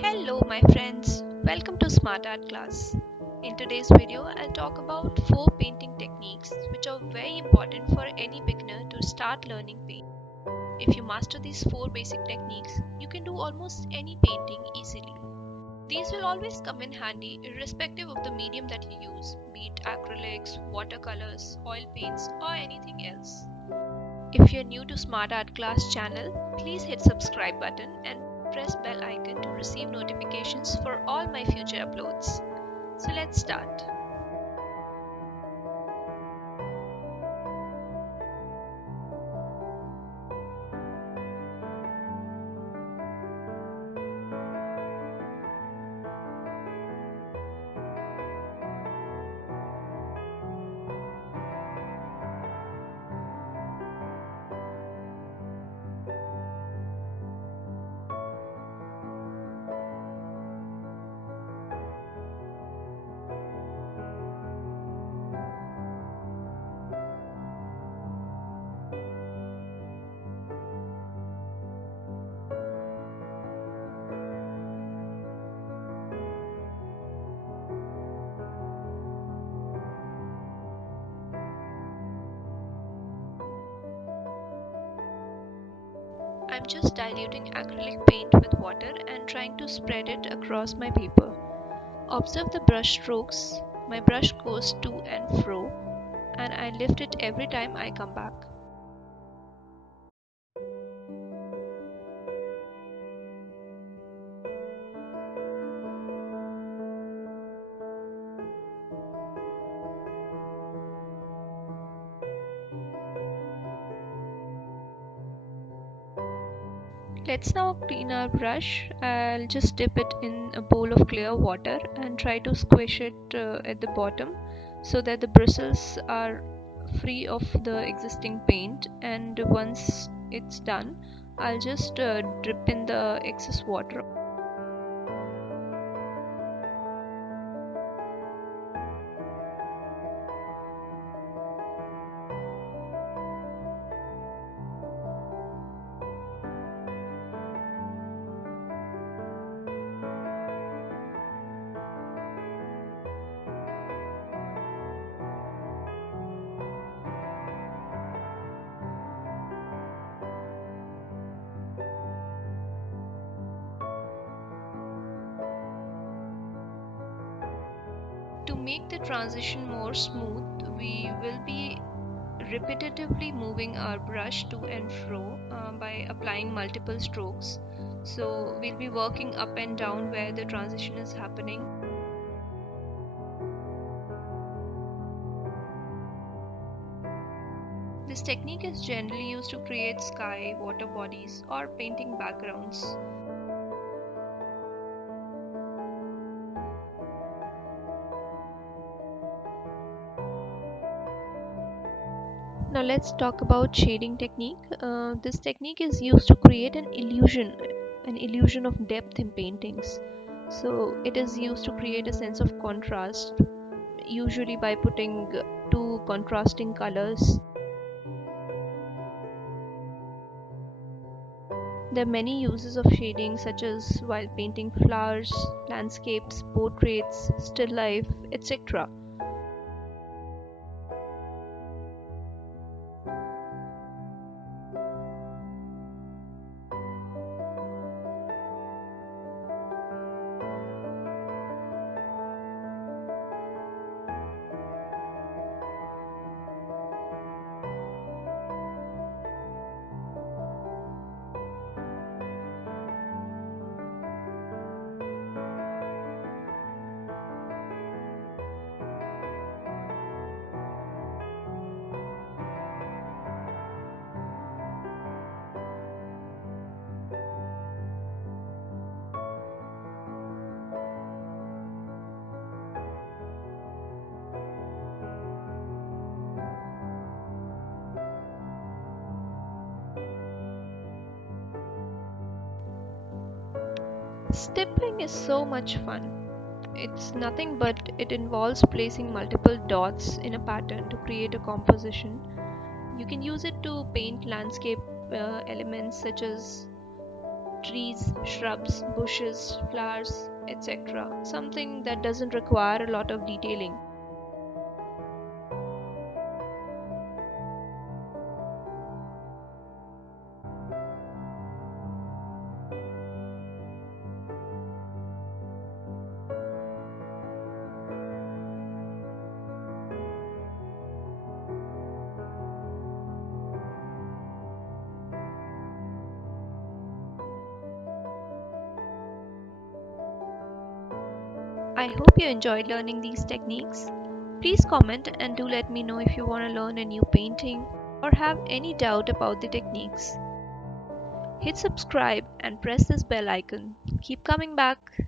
Hello my friends, welcome to Smart Art Class. In today's video, I'll talk about 4 painting techniques which are very important for any beginner to start learning paint. If you master these 4 basic techniques, you can do almost any painting easily. These will always come in handy irrespective of the medium that you use, be it acrylics, watercolors, oil paints or anything else. If you're new to Smart Art Class channel, please hit subscribe button and press bell icon to receive notifications for all my future uploads. So let's start. I'm just diluting acrylic paint with water and trying to spread it across my paper. Observe the brush strokes. My brush goes to and fro and I lift it every time I come back. Let's now clean our brush. I'll just dip it in a bowl of clear water and try to squish it at the bottom so that the bristles are free of the existing paint, and once it's done I'll just drip in the excess water. To make the transition more smooth, we will be repetitively moving our brush to and fro by applying multiple strokes. So we'll be working up and down where the transition is happening. This technique is generally used to create sky, water bodies, or painting backgrounds. Now let's talk about shading technique. This technique is used to create an illusion of depth in paintings. So it is used to create a sense of contrast, usually by putting two contrasting colors. There are many uses of shading, such as while painting flowers, landscapes, portraits, still life, etc. Stippling is so much fun. It's nothing but it involves placing multiple dots in a pattern to create a composition. You can use it to paint landscape elements such as trees, shrubs, bushes, flowers, etc. Something that doesn't require a lot of detailing. I hope you enjoyed learning these techniques. Please comment and do let me know if you want to learn a new painting or have any doubt about the techniques. Hit subscribe and press this bell icon. Keep coming back.